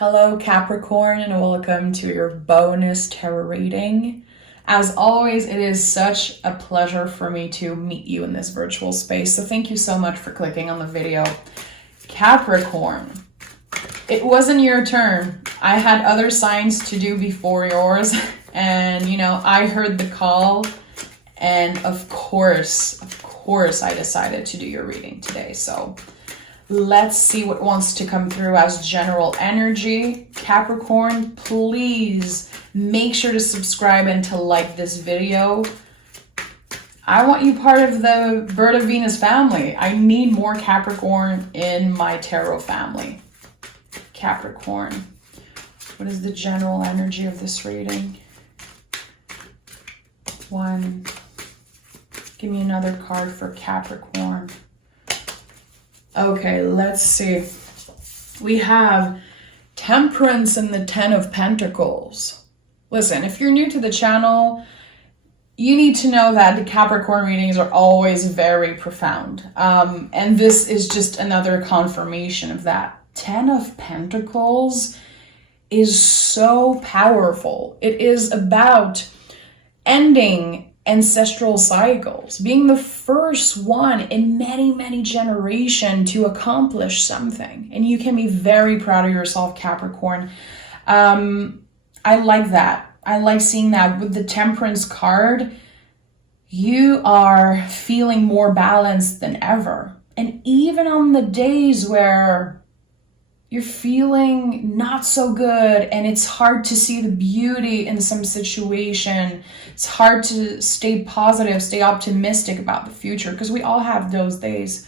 Hello Capricorn, and welcome to your bonus tarot reading. As always, it is such a pleasure for me to meet you in this virtual space, so thank you so much for clicking on the video. Capricorn, it wasn't your turn. I had other signs to do before yours, and I heard the call, and of course I decided to do your reading today. So let's see what wants to come through as general energy. Capricorn, please make sure to subscribe and to like this video. I want you part of the Bird of Venus family. I need more Capricorn in my tarot family. Capricorn, what is the general energy of this reading? One. Give me another card for Capricorn. Okay, let's see. We have Temperance and the Ten of Pentacles. Listen, if you're new to the channel, you need to know that the Capricorn readings are always very profound. And this is just another confirmation of that. Ten of Pentacles is so powerful. It is about ending ancestral cycles, being the first one in many generations to accomplish something. And you can be very proud of yourself, Capricorn. I like that. I like seeing that. With the Temperance card, you are feeling more balanced than ever. And even on the days where you're feeling not so good and it's hard to see the beauty in some situation, it's hard to stay positive, stay optimistic about the future, because we all have those days.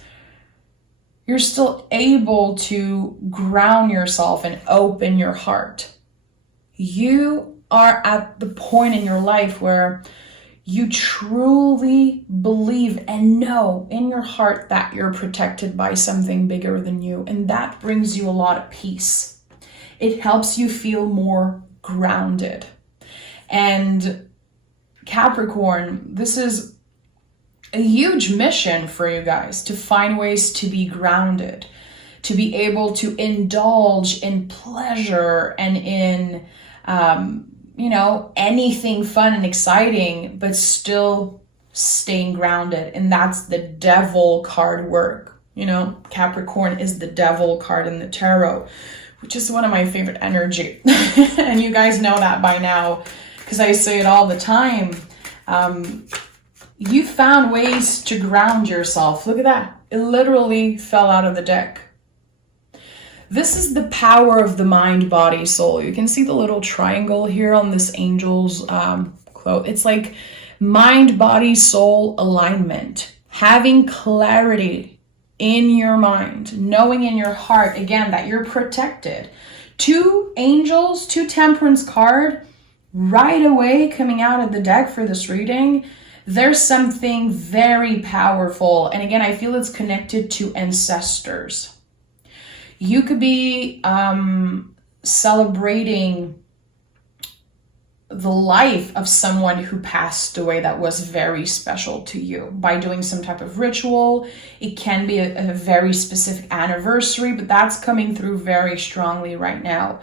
You're still able to ground yourself and open your heart. You are at the point in your life where you truly believe and know in your heart that you're protected by something bigger than you. And that brings you a lot of peace. It helps you feel more grounded. And Capricorn, this is a huge mission for you guys, to find ways to be grounded, to be able to indulge in pleasure and in anything fun and exciting, but still staying grounded. And that's the Devil card work. Capricorn is the Devil card in the tarot, which is one of my favorite energy. And you guys know that by now, because I say it all the time. You found ways to ground yourself. Look at that. It literally fell out of the deck. This is the power of the mind, body, soul. You can see the little triangle here on this angel's quote. It's like mind, body, soul alignment. Having clarity in your mind, knowing in your heart, again, that you're protected. Two angels, two Temperance card, right away coming out of the deck for this reading. There's something very powerful. And again, I feel it's connected to ancestors. You could be celebrating the life of someone who passed away that was very special to you by doing some type of ritual. It can be a very specific anniversary, but that's coming through very strongly right now.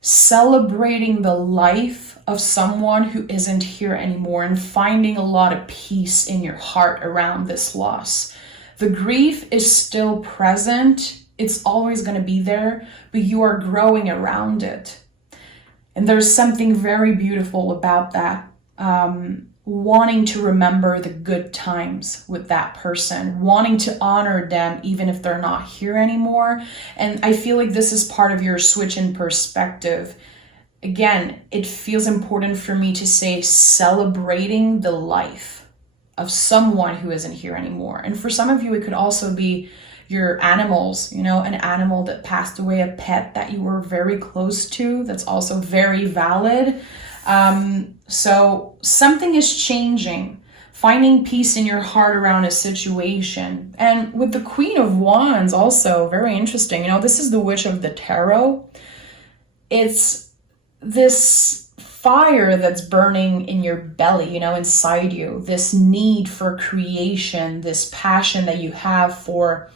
Celebrating the life of someone who isn't here anymore and finding a lot of peace in your heart around this loss. The grief is still present. It's always going to be there, but you are growing around it. And there's something very beautiful about that. Wanting to remember the good times with that person, wanting to honor them even if they're not here anymore. And I feel like this is part of your switch in perspective. Again, it feels important for me to say celebrating the life of someone who isn't here anymore. And for some of you, it could also be your animals, an animal that passed away, a pet that you were very close to. That's also very valid. So something is changing, finding peace in your heart around a situation. And with the Queen of Wands, also very interesting. This is the Witch of the Tarot. It's this fire that's burning in your belly, inside you, this need for creation, this passion that you have for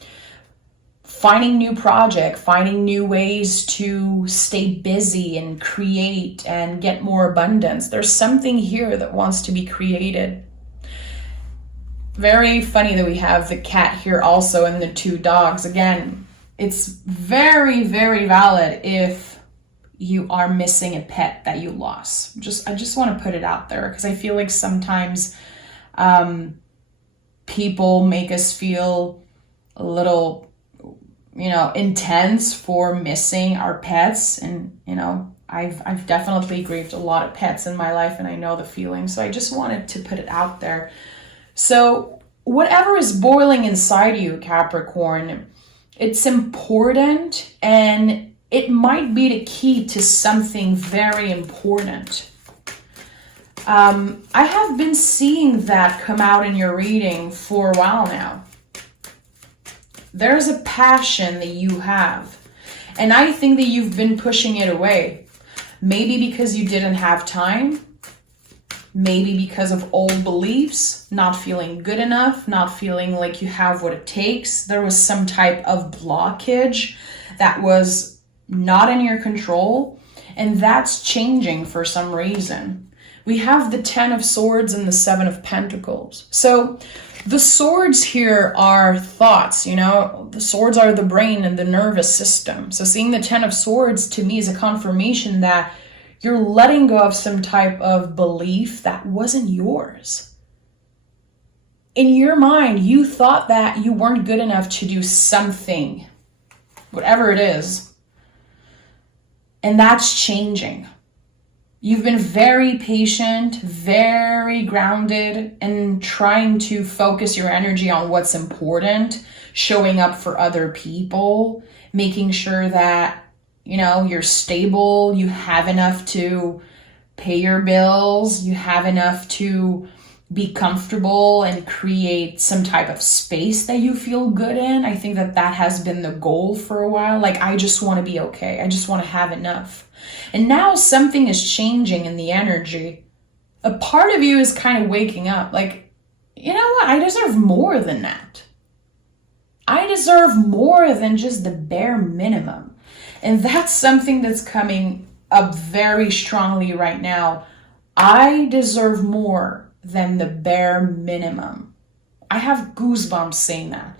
finding new project, finding new ways to stay busy and create and get more abundance. There's something here that wants to be created. Very funny that we have the cat here also and the 2 dogs. Again, it's very, very valid if you are missing a pet that you lost. I just want to put it out there because I feel like sometimes people make us feel a little, intense for missing our pets. And, I've definitely grieved a lot of pets in my life and I know the feeling. So I just wanted to put it out there. So whatever is boiling inside you, Capricorn, it's important and it might be the key to something very important. I have been seeing that come out in your reading for a while now. There's a passion that you have, and I think that you've been pushing it away. Maybe because you didn't have time, maybe because of old beliefs, not feeling good enough, not feeling like you have what it takes. There was some type of blockage that was not in your control, and that's changing for some reason. We have the 10 of Swords and the 7 of Pentacles. So the swords here are thoughts, the swords are the brain and the nervous system. So seeing the 10 of Swords to me is a confirmation that you're letting go of some type of belief that wasn't yours. In your mind, you thought that you weren't good enough to do something, whatever it is. And that's changing. You've been very patient, very grounded, and trying to focus your energy on what's important, showing up for other people, making sure that, you're stable, you have enough to pay your bills, you have enough to be comfortable and create some type of space that you feel good in. I think that has been the goal for a while. Like, I just want to be okay. I just want to have enough. And now something is changing in the energy. A part of you is kind of waking up like, you know what? I deserve more than that. I deserve more than just the bare minimum. And that's something that's coming up very strongly right now. I deserve more than the bare minimum. I have goosebumps saying that.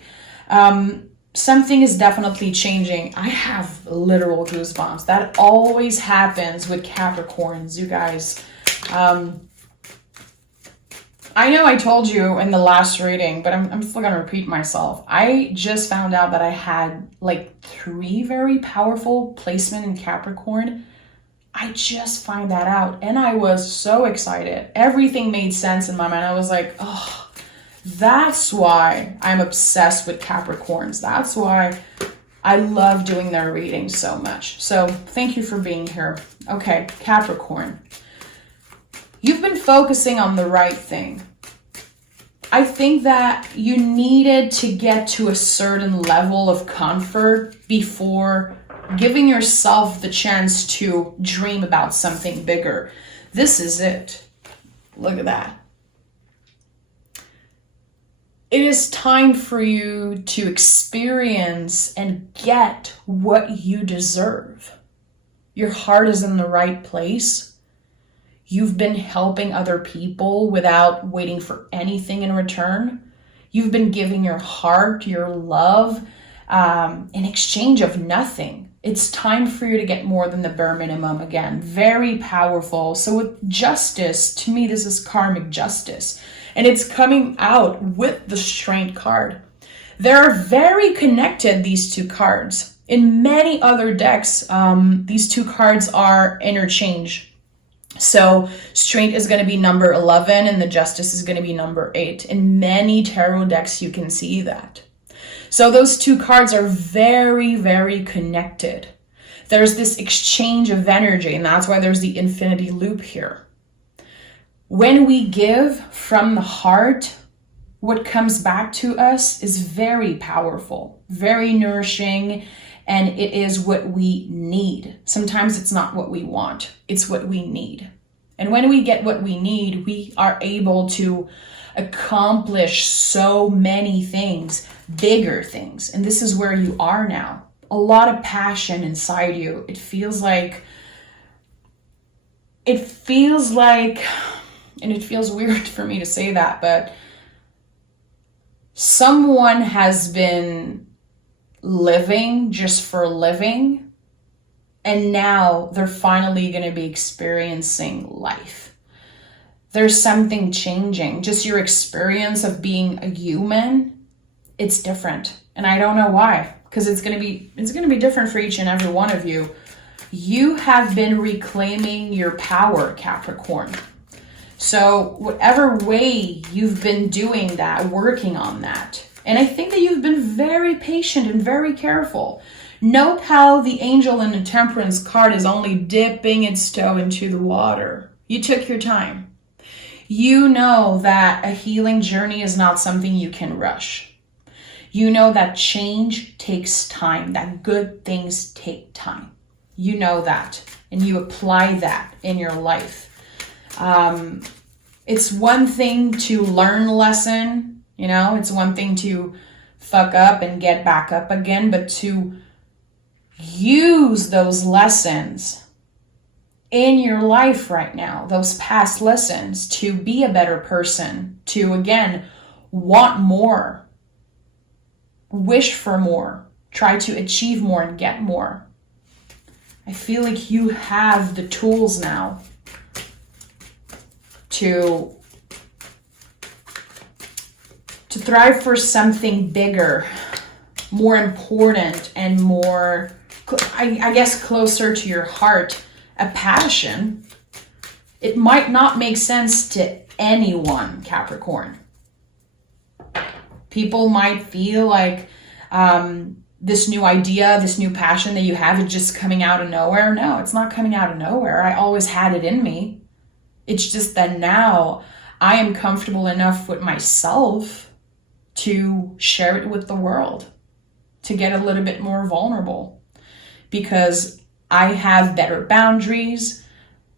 Something is definitely changing. I have literal goosebumps. That always happens with Capricorns, you guys. I know I told you in the last reading, but I'm still going to repeat myself. I just found out that I had like 3 very powerful placement in Capricorn. I just found that out and I was so excited. Everything made sense in my mind. I was like, oh, that's why I'm obsessed with Capricorns. That's why I love doing their readings so much. So thank you for being here. Okay, Capricorn. You've been focusing on the right thing. I think that you needed to get to a certain level of comfort before giving yourself the chance to dream about something bigger. This is it. Look at that. It is time for you to experience and get what you deserve. Your heart is in the right place. You've been helping other people without waiting for anything in return. You've been giving your heart, your love, in exchange of nothing. It's time for you to get more than the bare minimum again. Very powerful. So with justice, to me, this is karmic justice. And it's coming out with the Strength card. They're very connected, these 2 cards. In many other decks, these 2 cards are interchanged. So Strength is going to be number 11 and the Justice is going to be number 8. In many tarot decks, you can see that. So those 2 cards are very, very connected. There's this exchange of energy, and that's why there's the infinity loop here. When we give from the heart, what comes back to us is very powerful, very nourishing, and it is what we need. Sometimes it's not what we want, it's what we need. And when we get what we need, we are able to accomplish so many things, bigger things. And this is where you are now. A lot of passion inside you. It feels like, and it feels weird for me to say that, but someone has been living just for living, and now they're finally going to be experiencing life. There's something changing. Just your experience of being a human, it's different. And I don't know why, because it's going to be different for each and every one of you. You have been reclaiming your power, Capricorn. So whatever way you've been doing that, working on that, and I think that you've been very patient and very careful. Note how the angel in the temperance card is only dipping its toe into the water. You took your time. You know that a healing journey is not something you can rush. You know that change takes time, that good things take time. You know that, and you apply that in your life. It's one thing to learn a lesson, it's one thing to fuck up and get back up again, but to use those lessons in your life right now, those past lessons, to be a better person, to again, want more, wish for more, try to achieve more and get more. I feel like you have the tools now to thrive for something bigger, more important, and more, I guess, closer to your heart, a passion. It might not make sense to anyone, Capricorn. People might feel like this new idea, this new passion that you have is just coming out of nowhere. No, it's not coming out of nowhere. I always had it in me. It's just that now I am comfortable enough with myself to share it with the world, to get a little bit more vulnerable, because I have better boundaries.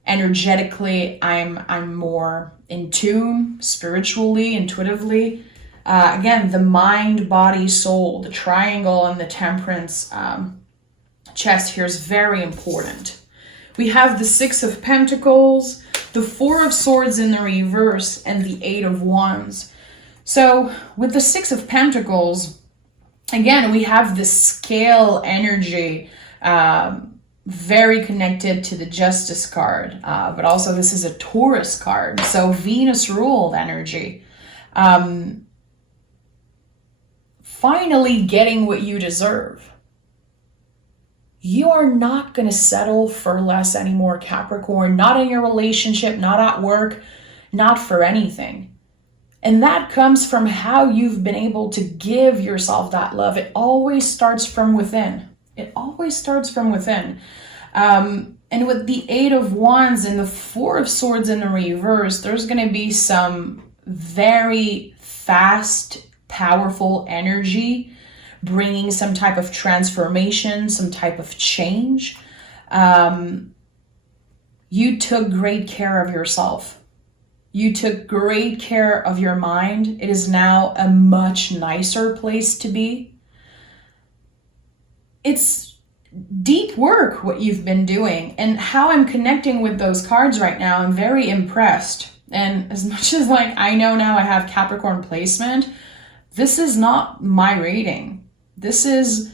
Energetically, I'm more in tune, spiritually, intuitively. Again, the mind, body, soul, the triangle and the temperance chest here is very important. We have the Six of Pentacles, the Four of Swords in the reverse, and the Eight of Wands. So with the Six of Pentacles, again, we have the scale energy, very connected to the Justice card, but also this is a Taurus card, so Venus ruled energy. Finally getting what you deserve. You are not going to settle for less anymore, Capricorn, not in your relationship, not at work, not for anything. And that comes from how you've been able to give yourself that love. It always starts from within. It always starts from within. And with the Eight of Wands and the Four of Swords in the reverse, there's going to be some very fast, powerful energy, bringing some type of transformation, some type of change. You took great care of yourself. You took great care of your mind. It is now a much nicer place to be. It's deep work what you've been doing, and how I'm connecting with those cards right now, I'm very impressed. And as much as I know now I have Capricorn placement, this is not my reading. This is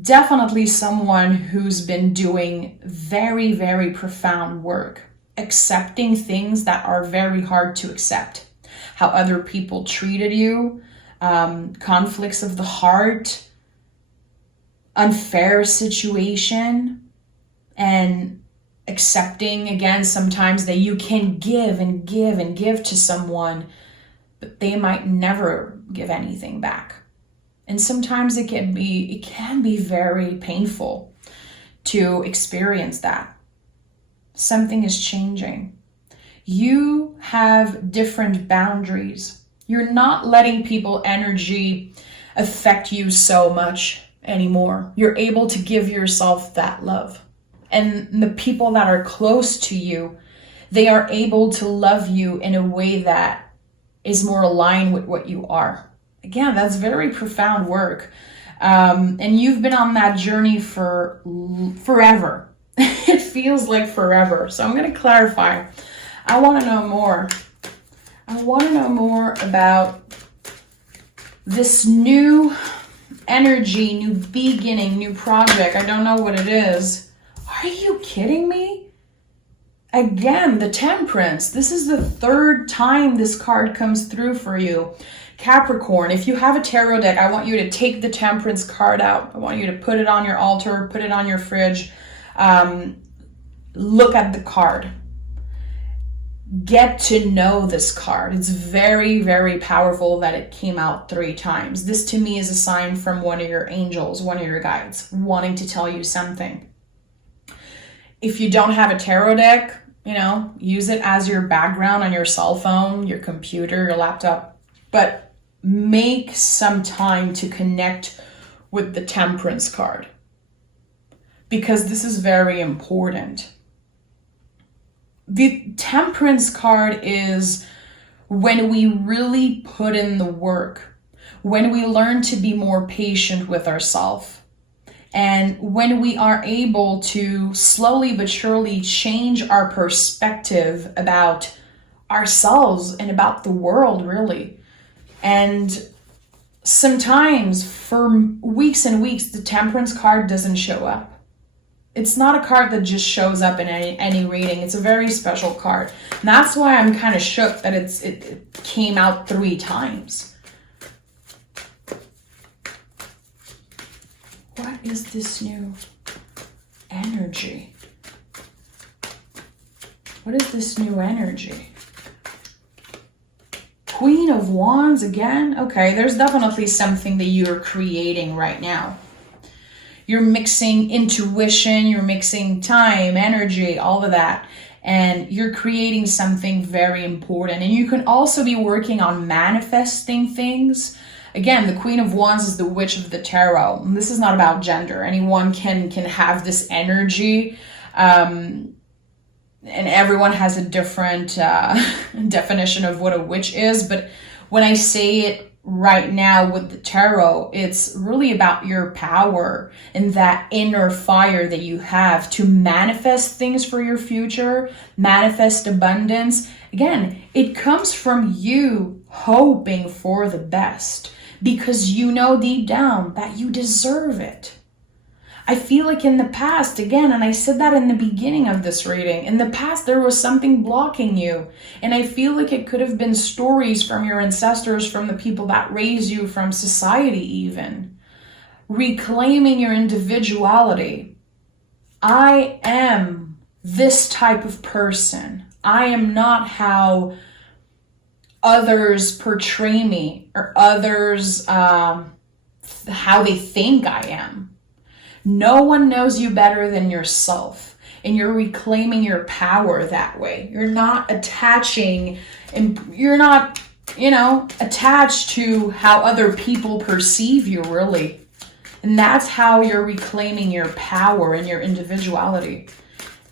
definitely someone who's been doing very, very profound work, accepting things that are very hard to accept. How other people treated you, conflicts of the heart, unfair situation, and accepting again sometimes that you can give and give and give to someone, but they might never give anything back. And sometimes it can be very painful to experience that. Something is changing. You have different boundaries. You're not letting people energy affect you so much anymore. You're able to give yourself that love. And the people that are close to you, they are able to love you in a way that is more aligned with what you are. Again, that's very profound work. And you've been on that journey for forever. It feels like forever. So I'm going to clarify. I want to know more. I want to know more about this new energy, new beginning, new project. I don't know what it is. Are you kidding me? Again, the temperance. This is the third time this card comes through for you. Capricorn, if you have a tarot deck, I want you to take the temperance card out. I want you to put it on your altar, put it on your fridge. Look at the card. Get to know this card. It's very, very powerful that it came out 3 times. This to me is a sign from one of your angels, one of your guides, wanting to tell you something. If you don't have a tarot deck, use it as your background on your cell phone, your computer, your laptop. But make some time to connect with the temperance card, because this is very important. The temperance card is when we really put in the work, when we learn to be more patient with ourselves, and when we are able to slowly but surely change our perspective about ourselves and about the world, really. And sometimes for weeks and weeks, the temperance card doesn't show up. It's not a card that just shows up in any reading. It's a very special card. And that's why I'm kind of shook that it came out 3 times. What is this new energy? What is this new energy? Queen of Wands again? Okay, there's definitely something that you're creating right now. You're mixing intuition, you're mixing time, energy, all of that. And you're creating something very important. And you can also be working on manifesting things. Again, the Queen of Wands is the witch of the tarot. And this is not about gender. Anyone can have this energy. And everyone has a different definition of what a witch is. But when I say it right now with the tarot, it's really about your power and that inner fire that you have to manifest things for your future, manifest abundance. Again, it comes from you hoping for the best because you know deep down that you deserve it. I feel like in the past, again, and I said that in the beginning of this reading, in the past there was something blocking you. And I feel like it could have been stories from your ancestors, from the people that raised you, from society even. Reclaiming your individuality. I am this type of person. I am not how others portray me or others, how they think I am. No one knows you better than yourself, and you're reclaiming your power that way. You're not attaching, and you're not, attached to how other people perceive you, really. And that's how you're reclaiming your power and your individuality.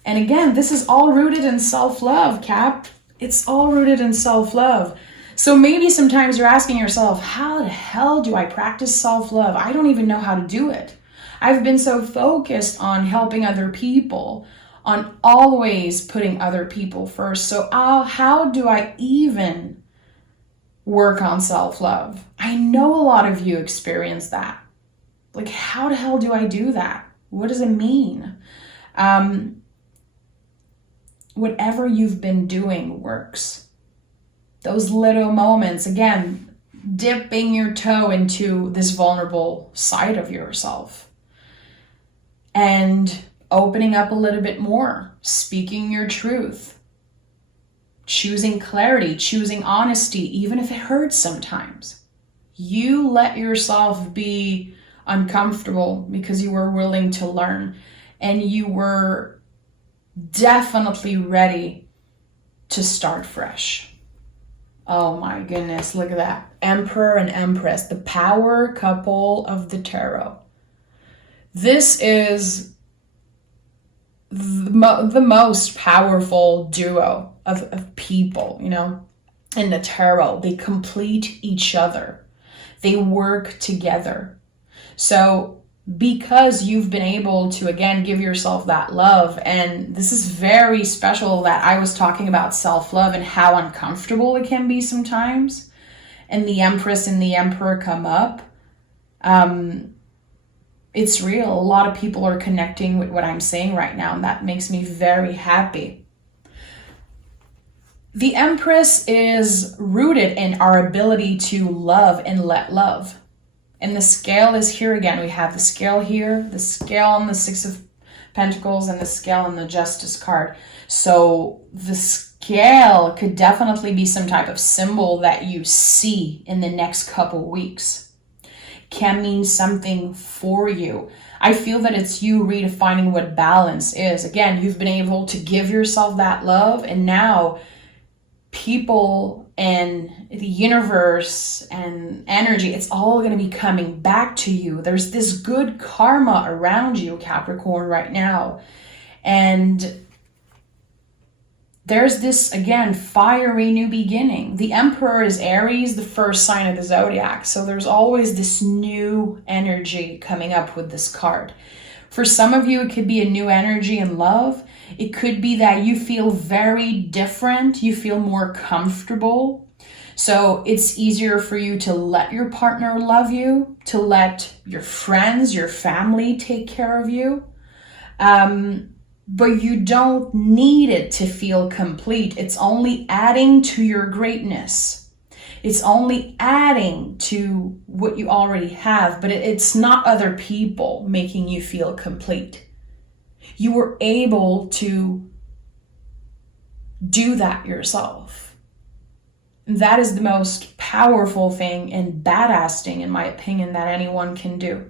And again, this is all rooted in self-love, Cap. It's all rooted in self-love. So maybe sometimes you're asking yourself, how the hell do I practice self-love? I don't even know how to do it. I've been so focused on helping other people, on always putting other people first. So how do I even work on self-love? I know a lot of you experience that. Like, how the hell do I do that? What does it mean? Whatever you've been doing works. Those little moments, again, dipping your toe into this vulnerable side of yourself. And opening up a little bit more, speaking your truth, choosing clarity, choosing honesty, even if it hurts sometimes. You let yourself be uncomfortable because you were willing to learn, and you were definitely ready to start fresh. Oh my goodness, look at that. Emperor and Empress, the power couple of the tarot. This is the most powerful duo of people, in the tarot. They complete each other. They work together. So because you've been able to, again, give yourself that love, and this is very special that I was talking about self-love and how uncomfortable it can be sometimes, and the Empress and the Emperor come up. It's real. A lot of people are connecting with what I'm saying right now, and that makes me very happy. The Empress is rooted in our ability to love and let love. And the scale is here again. We have the scale here, the scale on the Six of Pentacles, and the scale on the Justice card. So the scale could definitely be some type of symbol that you see in the next couple weeks. Can mean something for you. I feel that it's you redefining what balance is. Again, you've been able to give yourself that love, and now people and the universe and energy, it's all going to be coming back to you. There's this good karma around you, Capricorn, right now. And there's this, again, fiery new beginning. The Emperor is Aries, the first sign of the zodiac. So there's always this new energy coming up with this card. For some of you, it could be a new energy in love. It could be that you feel very different. You feel more comfortable. So it's easier for you to let your partner love you, to let your friends, your family take care of you. But you don't need it to feel complete. It's only adding to your greatness. It's only adding to what you already have, but it's not other people making you feel complete. You were able to do that yourself. And that is the most powerful thing and badass thing, in my opinion, that anyone can do.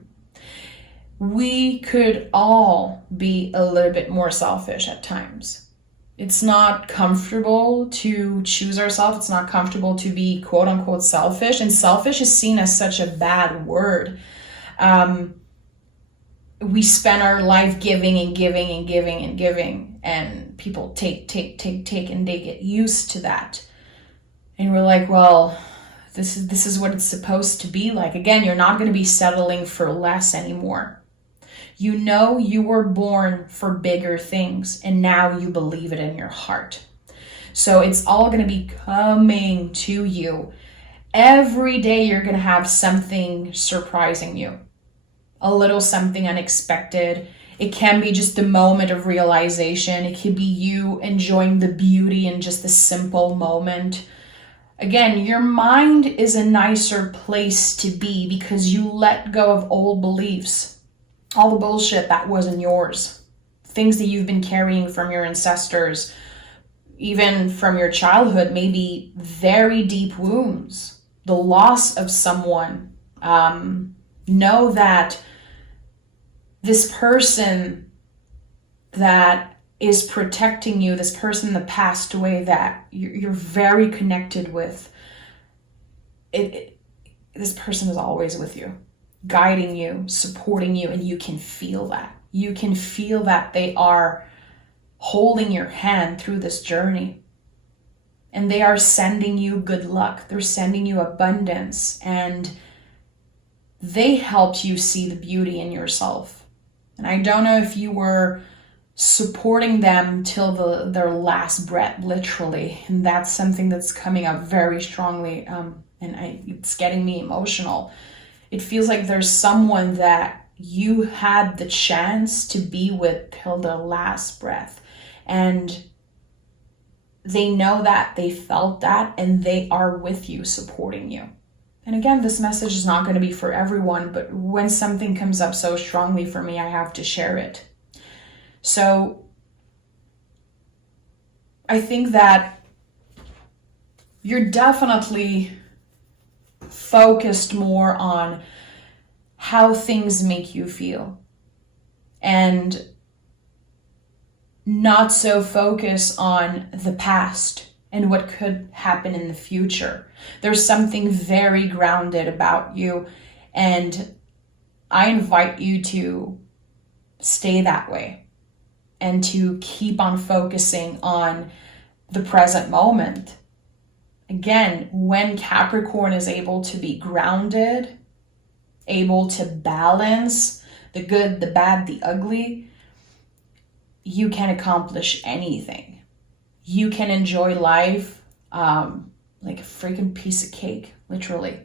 We could all be a little bit more selfish at times. It's not comfortable to choose ourselves. It's not comfortable to be quote unquote selfish. And selfish is seen as such a bad word. We spend our life giving and giving and giving and giving. And people take, and they get used to that. And we're like, well, this is what it's supposed to be like. Again, you're not going to be settling for less anymore. You know you were born for bigger things, and now you believe it in your heart. So it's all going to be coming to you. Every day you're going to have something surprising you. A little something unexpected. It can be just a moment of realization. It could be you enjoying the beauty in just a simple moment. Again, your mind is a nicer place to be because you let go of old beliefs. All the bullshit that wasn't yours. Things that you've been carrying from your ancestors, even from your childhood, maybe very deep wounds, the loss of someone. Know that this person that is protecting you, this person that passed away that you're very connected with, this person is always with you, guiding you, supporting you, and you can feel that. You can feel that they are holding your hand through this journey. And they are sending you good luck. They're sending you abundance. And they helped you see the beauty in yourself. And I don't know if you were supporting them till their last breath, literally. And that's something that's coming up very strongly. It's getting me emotional. It feels like there's someone that you had the chance to be with till the last breath. And they know that, they felt that, and they are with you, supporting you. And again, this message is not going to be for everyone, but when something comes up so strongly for me, I have to share it. So I think that you're definitely focused more on how things make you feel and not so focus on the past and what could happen in the future. There's something very grounded about you, and I invite you to stay that way and to keep on focusing on the present moment. again, when Capricorn is able to be grounded, able to balance the good, the bad, the ugly, you can accomplish anything. You can enjoy life like a freaking piece of cake, literally.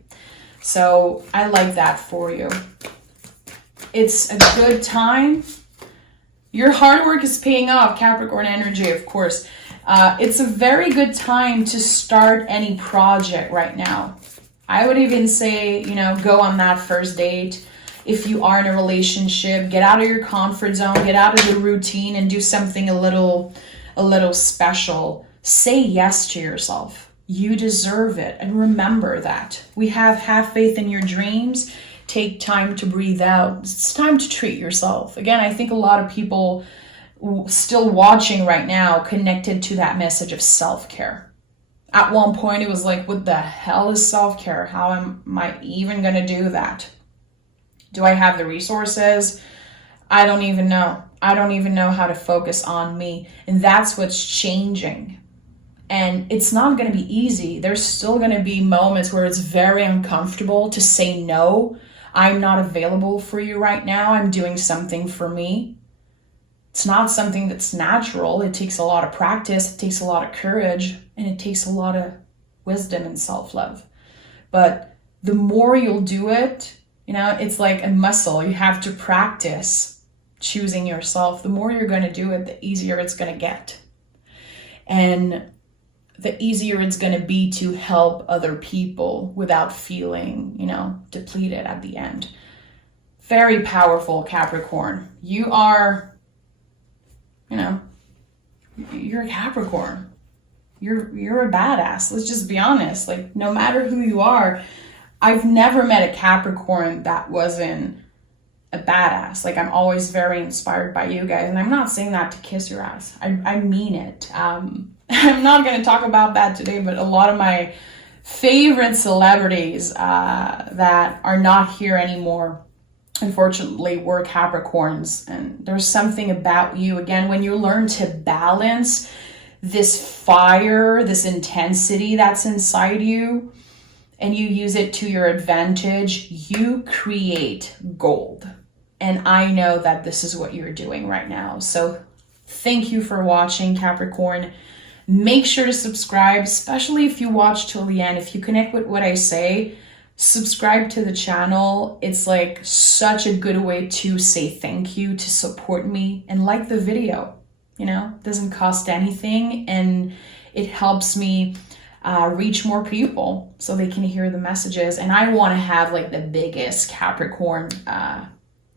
So I like that for you. It's a good time. Your hard work is paying off, Capricorn energy, of course. It's a very good time to start any project right now. I would even say, go on that first date. If you are in a relationship, get out of your comfort zone, get out of the routine and do something a little special. Say yes to yourself. You deserve it. And remember that. We have faith in your dreams. Take time to breathe out. It's time to treat yourself. Again, I think a lot of people still watching right now connected to that message of self-care. At one point, it was like, what the hell is self-care? How am I even going to do that? Do I have the resources? I don't even know. I don't even know how to focus on me. And that's what's changing. And it's not going to be easy. There's still going to be moments where it's very uncomfortable to say no. I'm not available for you right now. I'm doing something for me. It's not something that's natural. It takes a lot of practice. It takes a lot of courage. And it takes a lot of wisdom and self-love. But the more you'll do it, it's like a muscle. You have to practice choosing yourself. The more you're going to do it, the easier it's going to get. And the easier it's going to be to help other people without feeling, depleted at the end. Very powerful, Capricorn. You are, you're a Capricorn. You're a badass. Let's just be honest. Like, no matter who you are, I've never met a Capricorn that wasn't a badass. Like, I'm always very inspired by you guys. And I'm not saying that to kiss your ass. I mean it. I'm not going to talk about that today, but a lot of my favorite celebrities that are not here anymore, unfortunately, were Capricorns. And there's something about you, again, when you learn to balance this fire, this intensity that's inside you, and you use it to your advantage, you create gold. And I know that this is what you're doing right now. So thank you for watching, Capricorn. Make sure to subscribe, especially if you watch till the end. If you connect with what I say, subscribe to the channel. It's like such a good way to say thank you, to support me, and like the video. It doesn't cost anything, and it helps me reach more people so they can hear the messages. And I want to have like the biggest Capricorn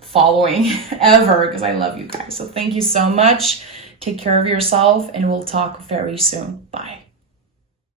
following ever, because I love you guys. So thank you so much. Take care of yourself, and we'll talk very soon. Bye.